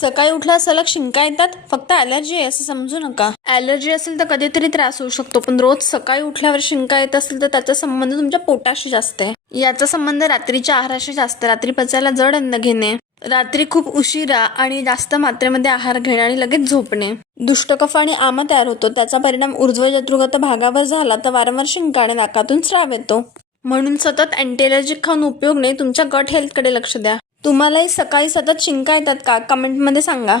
सकाळी उठल्या सलग शिंका येतात, फक्त ॲलर्जी आहे असं समजू नका. ॲलर्जी असेल तर कधीतरी त्रास होऊ शकतो, पण रोज सकाळी उठल्यावर शिंका येत असेल तर त्याचा संबंध तुमच्या पोटाशी जास्त आहे. याचा संबंध रात्रीच्या आहाराशी जास्त. रात्री पचायला जड अन्न घेणे, रात्री खूप उशिरा आणि जास्त मात्रेमध्ये आहार घेणे आणि लगेच झोपणे. दुष्टकफ आणि आमा तयार होतो. त्याचा परिणाम ऊर्ध्व जठरगत भागावर झाला तर वारंवार शिंका आणि नाकातून स्राव येतो. म्हणून सतत अँटी ॲलर्जिक खाऊन उपयोग नाही. तुमच्या गट हेल्थकडे लक्ष द्या. तुम्हालाही सकाळी सतत शिंका येतात का? कमेंटमध्ये सांगा.